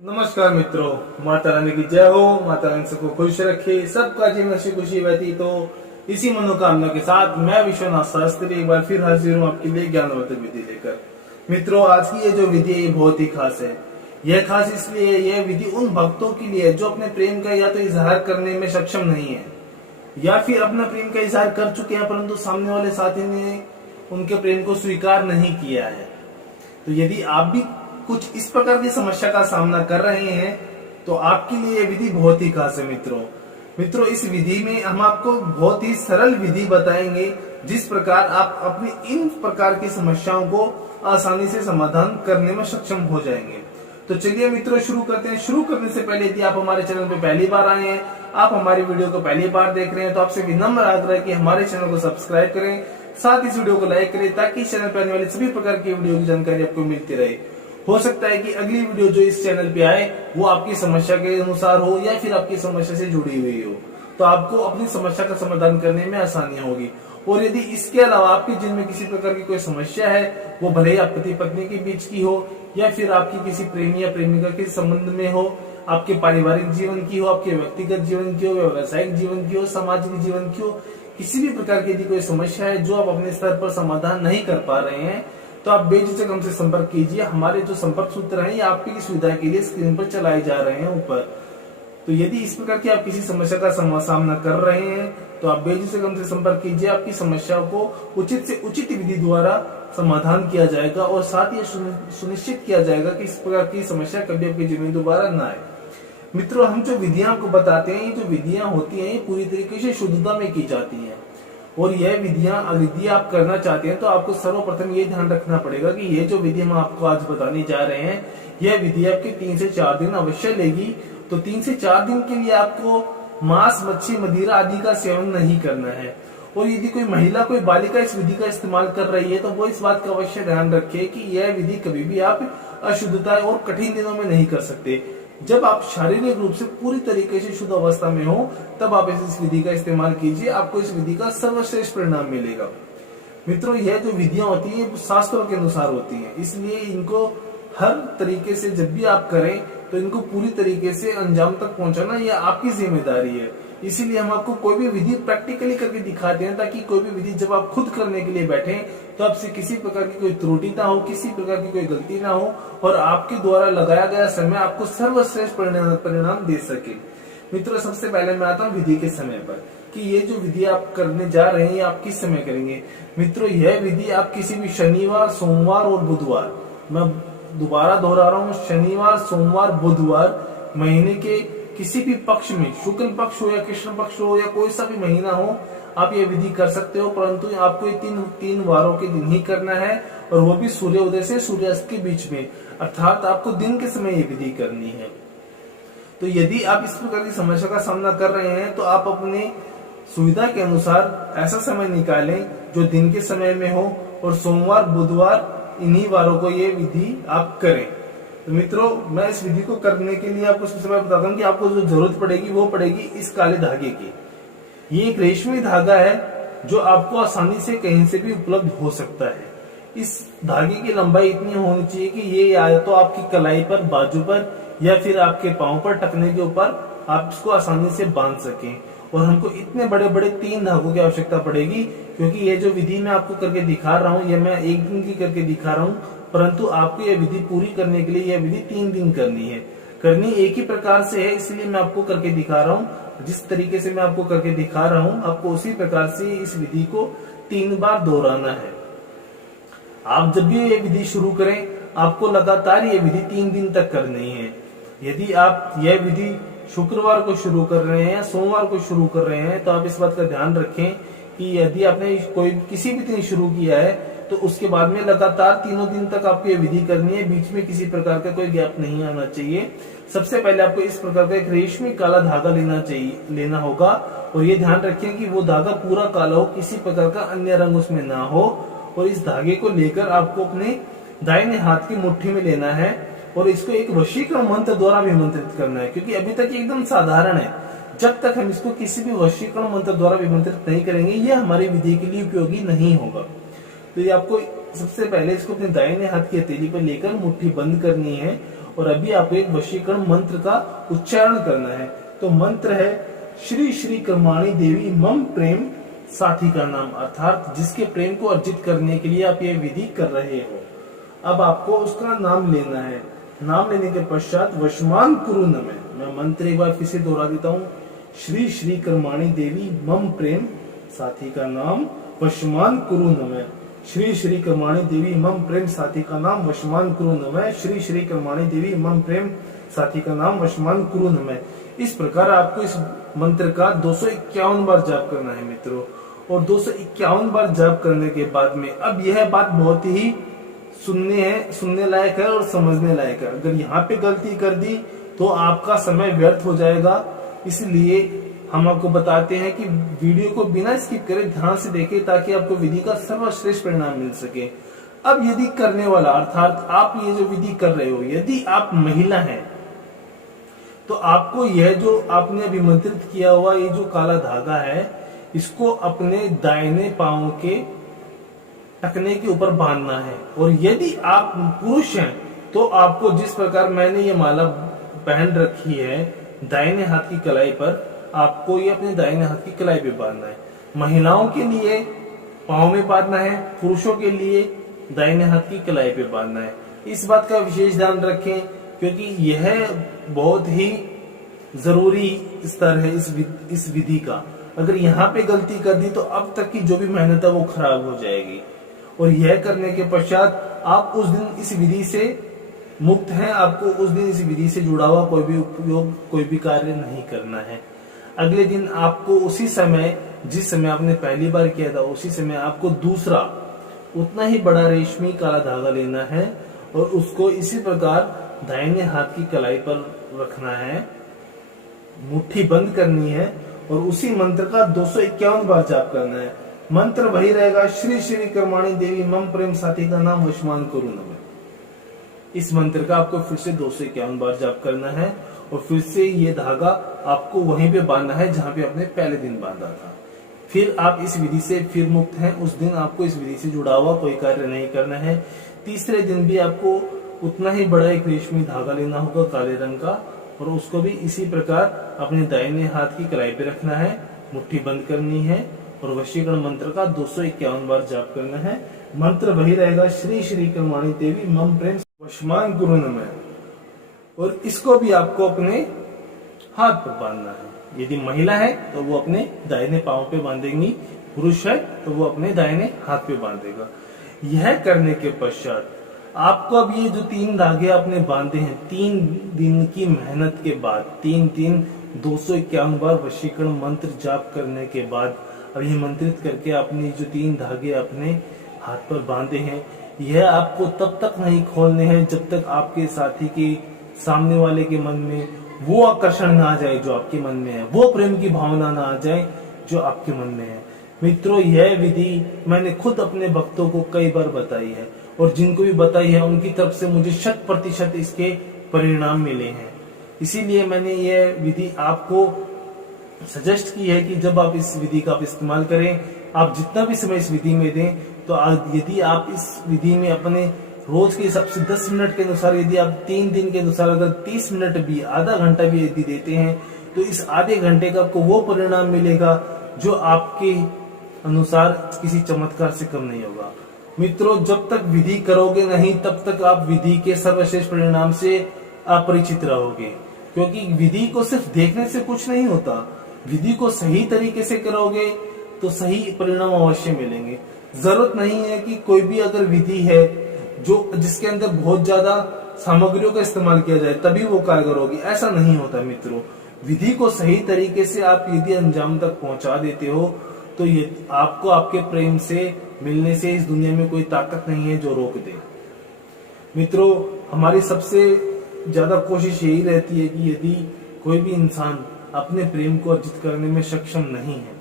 नमस्कार मित्रों, माता रानी की जय हो। माता रानी सबको खुश रखे, सबका जीवन हंसी खुशी व्यतीत हो। इसी मनोकामना के साथ मैं विश्वनाथ शास्त्री एक बार फिर हाजिर हूँ आपके लिए ज्ञानवर्धक विधि लेकर। मित्रों, आज की ये जो विधि है ये बहुत ही खास है। यह खास इसलिए यह विधि उन भक्तों के लिए है जो अपने प्रेम का या तो इजहार करने में सक्षम नहीं है या फिर अपना प्रेम का इजहार कर चुके हैं परंतु सामने वाले साथी ने उनके प्रेम को स्वीकार नहीं किया है। तो यदि आप भी कुछ इस प्रकार की समस्या का सामना कर रहे हैं तो आपके लिए यह विधि बहुत ही खास है। मित्रों, इस विधि में हम आपको बहुत ही सरल विधि बताएंगे जिस प्रकार आप अपनी इन प्रकार की समस्याओं को आसानी से समाधान करने में सक्षम हो जाएंगे। तो चलिए मित्रों, शुरू करते हैं। शुरू करने से पहले यदि आप हमारे चैनल पे पहली बार आए हैं, आप हमारी वीडियो को पहली बार देख रहे हैं, तो आपसे विनम्र आग्रह है कि हमारे चैनल को सब्सक्राइब करें, साथ ही इस वीडियो को लाइक करें ताकि इस चैनल पर आने वाली सभी प्रकार की वीडियो की जानकारी आपको मिलती रहे। हो सकता है कि अगली वीडियो जो इस चैनल पे आए वो आपकी समस्या के अनुसार हो या फिर आपकी समस्या से जुड़ी हुई हो, तो आपको अपनी समस्या का समाधान करने में आसानी होगी। और यदि इसके अलावा आपके जीवन में किसी प्रकार की कोई समस्या है, वो भले ही आप पति पत्नी के बीच की हो या फिर आपकी किसी प्रेमी या प्रेमिका के संबंध में हो, आपके पारिवारिक जीवन की हो, आपके व्यक्तिगत जीवन की हो, व्यवसायिक जीवन की हो, सामाजिक जीवन की हो, किसी भी प्रकार की यदि कोई समस्या है जो आप अपने स्तर पर समाधान नहीं कर पा रहे हैं, तो आप बेझिझक हमसे संपर्क कीजिए। हमारे जो संपर्क सूत्र हैं ये आपकी सुविधा के लिए स्क्रीन पर चलाए जा रहे हैं ऊपर। तो यदि इस प्रकार की आप किसी समस्या का सामना कर रहे हैं तो आप बेझिझक हमसे संपर्क कीजिए। आपकी समस्या को उचित से उचित विधि द्वारा समाधान किया जाएगा और साथ ही सुनिश्चित किया जाएगा कि इस प्रकार की समस्या कभी आपके जीवन में दोबारा न आए। मित्रों, हम जो विधियां आपको बताते हैं, ये जो विधियां होती हैं ये पूरी तरीके से शुद्धता में की जाती है। और यह विधि आप करना चाहते हैं तो आपको सर्वप्रथम ये ध्यान रखना पड़ेगा कि ये जो विधि हम आपको आज बताने जा रहे हैं, यह विधि आपके 3 से 4 दिन अवश्य लेगी। तो 3 से 4 दिन के लिए आपको मांस, मच्छी, मदिरा आदि का सेवन नहीं करना है। और यदि कोई महिला, कोई बालिका इस विधि का इस्तेमाल कर रही है तो वो इस बात का अवश्य ध्यान रखे कि यह विधि कभी भी आप अशुद्धता और कठिन दिनों में नहीं कर सकते। जब आप शारीरिक रूप से पूरी तरीके से शुद्ध अवस्था में हो तब आप इस विधि का इस्तेमाल कीजिए, आपको इस विधि का सर्वश्रेष्ठ परिणाम मिलेगा। मित्रों, यह जो विधियां होती है शास्त्रों के अनुसार होती हैं, इसलिए इनको हर तरीके से जब भी आप करें तो इनको पूरी तरीके से अंजाम तक पहुंचाना यह आपकी जिम्मेदारी है। इसीलिए हम आपको कोई भी विधि प्रैक्टिकली करके दिखाते हैं ताकि कोई भी विधि जब आप खुद करने के लिए बैठे तो आपसे किसी प्रकार की कोई त्रुटि ना हो, किसी प्रकार की कोई गलती ना हो और आपके द्वारा लगाया गया समय आपको सर्वश्रेष्ठ परिणाम दे सके। मित्रों, सबसे पहले मैं आता हूँ विधि के समय पर कि ये जो विधि आप करने जा रहे हैं आप किस समय करेंगे। मित्रों, यह विधि आप किसी भी शनिवार, सोमवार और बुधवार, मैं दोबारा दोहरा रहा हूँ, शनिवार, सोमवार, बुधवार महीने के किसी भी पक्ष में, शुक्ल पक्ष हो या कृष्ण पक्ष हो या कोई सा भी महीना हो, आप ये विधि कर सकते हो। परंतु आपको ये तीन वारों के दिन ही करना है और वो भी सूर्योदय से सूर्यास्त के बीच में, अर्थात आपको दिन के समय ये विधि करनी है। तो यदि आप इस प्रकार की समस्या का सामना कर रहे हैं तो आप अपने सुविधा के अनुसार ऐसा समय निकालें जो दिन के समय में हो और सोमवार, बुधवार इन्हीं वारों को ये विधि आप करें। तो मित्रों, मैं इस विधि को करने के लिए आपको सबसे पहले बताता हूँ कि आपको जो जरूरत पड़ेगी वो पड़ेगी इस काले धागे की। ये एक रेशमी धागा है जो आपको आसानी से कहीं से भी उपलब्ध हो सकता है। इस धागे की लंबाई इतनी होनी चाहिए कि ये या तो आपकी कलाई पर, बाजू पर या फिर आपके पांव पर, टखने के ऊपर आप इसको आसानी से बांध सकें। और हमको इतने बड़े बड़े 3 धागों की आवश्यकता पड़ेगी क्योंकि ये जो विधि मैं आपको करके दिखा रहा हूँ, ये मैं एक दिन की करके दिखा रहा हूँ, परंतु आपको यह विधि पूरी करने के लिए यह विधि 3 दिन करनी है। करनी एक ही प्रकार से है, इसलिए मैं आपको करके दिखा रहा हूँ। जिस तरीके से मैं आपको करके दिखा रहा हूँ आपको उसी प्रकार से इस विधि को 3 बार दोहराना है। आप जब भी ये विधि शुरू करें आपको लगातार ये विधि 3 दिन तक करनी है। यदि आप यह विधि शुक्रवार को शुरू कर रहे हैं या सोमवार को शुरू कर रहे हैं तो आप इस बात का ध्यान रखें कि यदि आपने कोई किसी भी दिन शुरू किया है तो उसके बाद में लगातार 3 दिन तक आपको ये विधि करनी है, बीच में किसी प्रकार का कोई गैप नहीं आना चाहिए। सबसे पहले आपको इस प्रकार का एक रेशमी काला धागा लेना होगा और ये ध्यान रखें कि वो धागा पूरा काला हो, किसी प्रकार का अन्य रंग उसमें ना हो। और इस धागे को लेकर आपको अपने दाहिने हाथ की मुट्ठी में लेना है और इसको एक वशीकरण मंत्र द्वारा विमंत्रित करना है, क्योंकि अभी तक एकदम साधारण है। जब तक हम इसको किसी भी वशीकरण मंत्र द्वारा विमंत्रित नहीं करेंगे ये हमारी विधि के लिए उपयोगी नहीं होगा। तो ये आपको सबसे पहले इसको अपने दाहिने हाथ की हथेली पर लेकर मुट्ठी बंद करनी है और अभी आपको एक वशीकरण मंत्र का उच्चारण करना है। तो मंत्र है श्री श्री कर्माणी देवी मम प्रेम साथी का नाम, अर्थात जिसके प्रेम को अर्जित करने के लिए आप ये विधि कर रहे हो। अब आपको उसका नाम लेना है। नाम लेने के पश्चात वशमान कुरु नमः, मैं मंत्र एक बार फिर से दोहरा देता हूँ। श्री श्री कर्माणी देवी मम प्रेम साथी का नाम वशमान कुरु नमः। श्री श्री कर्माणी देवी मम प्रेम साथी का नाम वशमान कुरु नमः। श्री श्री कर्माणी देवी मम प्रेम साथी का नाम वशमान कुरु नमः। इस प्रकार आपको इस मंत्र का 251 बार जाप करना है मित्रों। और 251 बार जाप करने के बाद में अब यह बात बहुत ही सुनने लायक है और समझने लायक है। अगर यहाँ पे गलती कर दी तो आपका समय व्यर्थ हो जाएगा। इसलिए हम आपको बताते हैं कि वीडियो को बिना स्किप करे ध्यान से देखें ताकि आपको विधि का सर्वश्रेष्ठ परिणाम मिल सके। अब यदि करने वाला अर्थात आप ये जो विधि कर रहे हो, यदि आप महिला हैं तो आपको यह जो आपने अभी मंत्रित किया हुआ ये जो काला धागा है, इसको अपने दाहिने पांव के टखने के ऊपर बांधना है। और यदि आप पुरुष हैं तो आपको जिस प्रकार मैंने ये माला पहन रखी है दाहिने हाथ की कलाई पर, आपको ये अपने दाहिने हाथ की कलाई पे बांधना है। महिलाओं के लिए पांव में बांधना है, पुरुषों के लिए दाहिने हाथ की कलाई पे बांधना है। इस बात का विशेष ध्यान रखें क्योंकि यह बहुत ही जरूरी स्तर है इस विधि का। अगर यहाँ पे गलती कर दी तो अब तक की जो भी मेहनत है वो खराब हो जाएगी। और यह करने के पश्चात आप उस दिन इस विधि से मुक्त हैं। आपको उस दिन इस विधि से जुड़ा हुआ कोई भी उपयोग, कोई भी कार्य नहीं करना है। अगले दिन आपको उसी समय, जिस समय आपने पहली बार किया था, उसी समय आपको दूसरा उतना ही बड़ा रेशमी काला धागा लेना है और उसको इसी प्रकार दाहिने हाथ की कलाई पर रखना है, मुट्ठी बंद करनी है और उसी मंत्र का 251 बार जाप करना है। मंत्र वही रहेगा, श्री श्री कर्माणी देवी मम प्रेम साथी का नाम वशमान कुरु नमः। इस मंत्र का आपको फिर से 251 बार जाप करना है और फिर से ये धागा आपको वहीं पे बांधना है जहां पे आपने पहले दिन बांधा था। फिर आप इस विधि से फिर मुक्त हैं। उस दिन आपको इस विधि से जुड़ा हुआ कोई कार्य नहीं करना है। तीसरे दिन भी आपको उतना ही बड़ा एक रेशमी धागा लेना होगा काले रंग का और उसको भी इसी प्रकार अपने दाहिने हाथ की कलाई पे रखना है, मुट्ठी बंद करनी है और वशीकरण मंत्र का 251 बार जाप करना है। मंत्र वही रहेगा, श्री श्री कर्माणी देवी मम प्रेम वशमान कुरु नमः। और इसको भी आपको अपने हाथ पर बांधना है। यदि महिला है तो वो अपने दाहिने पांव पे बांधेंगी, पुरुष है तो वो अपने दाहिने हाथ पे बांधेगा। यह करने के पश्चात आपको अब ये जो 3 धागे आपने बांधे हैं, 3 दिन की मेहनत के बाद, 3 दिन 251 बार वशीकरण मंत्र जाप करने के बाद, अब ये मंत्रित करके आपने जो 3 धागे अपने हाथ पर बांधे हैं, यह आपको तब तक नहीं खोलने हैं जब तक आपके साथी के सामने वाले के मन में वो आकर्षण ना आ जाए जो आपके मन में है, वो प्रेम की भावना ना आ जाए जो आपके मन में है। मित्रों, यह विधि मैंने खुद अपने भक्तों को कई बार बताई है और जिनको भी बताई है उनकी तरफ से मुझे 100% इसके परिणाम मिले हैं। इसीलिए मैंने यह विधि आपको सजेस्ट की है कि जब आप इस विधि का आप इस्तेमाल करें, आप जितना भी समय इस विधि में दें, तो यदि आप इस विधि में अपने रोज के हिसाब से 10 मिनट के अनुसार, यदि आप 3 दिन के अनुसार अगर 30 मिनट भी, आधा घंटा भी यदि देते हैं, तो इस आधे घंटे का आपको वो परिणाम मिलेगा जो आपके अनुसार किसी चमत्कार से कम नहीं होगा। मित्रों, जब तक विधि करोगे नहीं तब तक आप विधि के सर्वश्रेष्ठ परिणाम से अपरिचित रहोगे। क्योंकि विधि को सिर्फ देखने से कुछ नहीं होता, विधि को सही तरीके से करोगे तो सही परिणाम अवश्य मिलेंगे। जरूरत नहीं है कि कोई भी अगर विधि है जिसके अंदर बहुत ज्यादा सामग्रियों का इस्तेमाल किया जाए तभी वो कारगर होगी, ऐसा नहीं होता मित्रों। विधि को सही तरीके से आप यदि अंजाम तक पहुंचा देते हो तो ये आपको आपके प्रेम से मिलने से इस दुनिया में कोई ताकत नहीं है जो रोक दे। मित्रों, हमारी सबसे ज्यादा कोशिश यही रहती है कि यदि कोई भी इंसान अपने प्रेम को अर्जित करने में सक्षम नहीं है,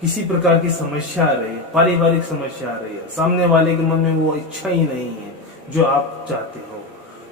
किसी प्रकार की समस्या आ रही है, पारिवारिक समस्या आ रही है, सामने वाले के मन में वो इच्छा ही नहीं है जो आप चाहते हो,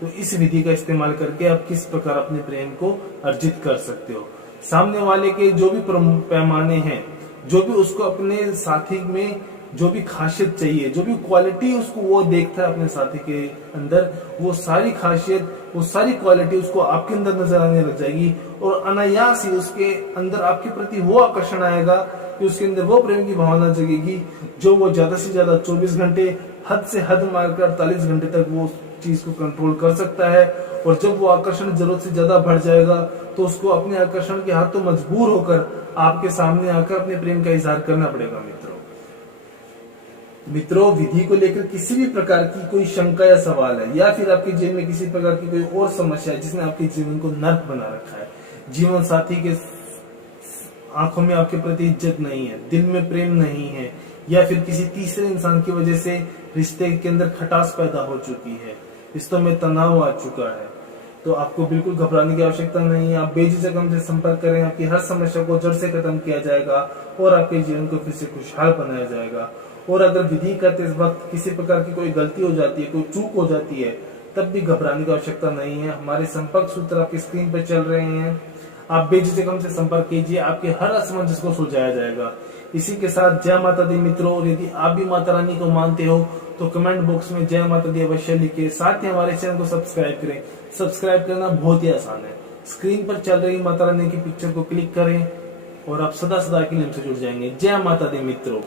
तो इस विधि का इस्तेमाल करके आप किस प्रकार अपने प्रेम को अर्जित कर सकते हो। सामने वाले के जो भी पैमाने हैं, जो भी उसको अपने साथी में जो भी खासियत चाहिए, जो भी क्वालिटी उसको वो देखता है अपने साथी के अंदर, वो सारी खासियत, वो सारी क्वालिटी उसको आपके अंदर नजर आने लग जाएगी और अनायास ही उसके अंदर आपके प्रति वो आकर्षण आएगा कि उसके अंदर वो प्रेम की भावना जगेगी जो वो ज्यादा से ज्यादा 24 घंटे, हद से हद मारकर 48 घंटे तक वो चीज को कंट्रोल कर सकता है। और जब वो आकर्षण जरूरत से ज्यादा बढ़ जाएगा तो उसको अपने आकर्षण के हाथों मजबूर होकर आपके सामने आकर अपने प्रेम का इजहार करना पड़ेगा। मित्रों, विधि को लेकर किसी भी प्रकार की कोई शंका या सवाल है या फिर आपके जीवन में किसी प्रकार की कोई और समस्या है जिसने आपके जीवन को नर्क बना रखा है, जीवन साथी के आंखों में आपके प्रति इज्जत नहीं है, दिल में प्रेम नहीं है, या फिर किसी तीसरे इंसान की वजह से रिश्ते के अंदर खटास पैदा हो चुकी है, रिश्तों में तनाव आ चुका है, तो आपको बिल्कुल घबराने की आवश्यकता नहीं है। आप बेझिझक हमसे संपर्क करें, आपकी हर समस्या को जड़ से खत्म किया जाएगा और आपके जीवन को फिर से खुशहाल बनाया जाएगा। और अगर विधि करते वक्त किसी प्रकार की कोई गलती हो जाती है, कोई चूक हो जाती है, तब भी घबराने की आवश्यकता नहीं है। हमारे संपर्क सूत्र आपकी स्क्रीन पर चल रहे हैं, आप बेझिझक हमसे संपर्क कीजिए, आपके हर असमंजस को सुलझाया जाएगा। इसी के साथ जय माता दी मित्रों, और यदि आप भी माता रानी को मानते हो तो कमेंट बॉक्स में जय माता दी अवश्य लिखिए। साथ ही हमारे चैनल को सब्सक्राइब करें। सब्सक्राइब करना बहुत ही आसान है, स्क्रीन पर चल रही माता रानी की पिक्चर को क्लिक करें और आप सदा सदा के लिए हमसे जुड़ जाएंगे। जय माता दी मित्रों।